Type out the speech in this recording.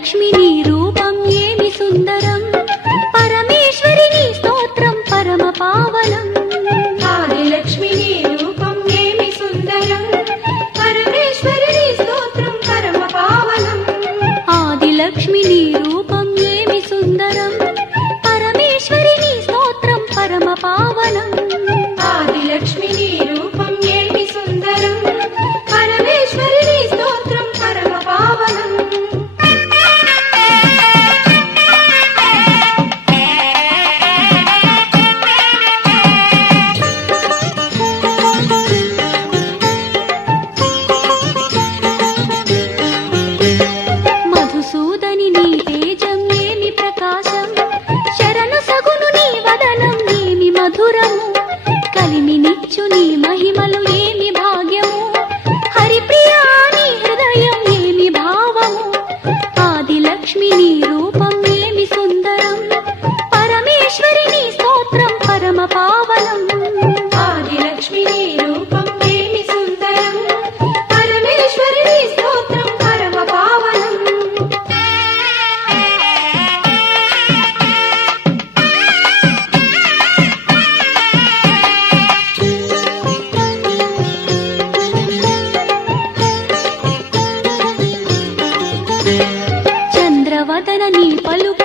ఆదిలక్ష్మి నీ రూపం ఏమి సుందరం, పరమేశ్వరి నీ స్తోత్రం పరమ పావనం. ఆదిలక్ష్మి నీ రూపం ఏమి సుందరం, పరమేశ్వరి నీ స్తోత్రం పరమ పావనం. ఆదిలక్ష్మి నీ రూపం ఏమి సుందరం, పరమేశ్వరి నీ స్తోత్రం పరమ పావనం. ఆదిలక్ష్మి నీ రూపం ఏమి సుందరం, పరమేశ్వరి నీ స్తోత్రం పరమ పావనం. మధుసూదని నీ తేజం ఏమి ప్రకాశం, శరణు సగును నీ వదనం ఏమి మధురము, కలిమి నిచ్చు నీ మహిమలు ఏమి భాగ్యము, హరిప్రియా నీ హృదయం ఏమి భావము. ఆదిలక్ష్మి నీ రూపం ఏమి సుందరం, పరమేశ్వరి నీ స్తోత్రం పరమ పావనం. ఆదిలక్ష్మి నీ రూపం ఏమి సుందరం, పరమేశ్వరి నీ స్తోత్రం పరమ పావనం. చంద్రవదన నీ పలుకు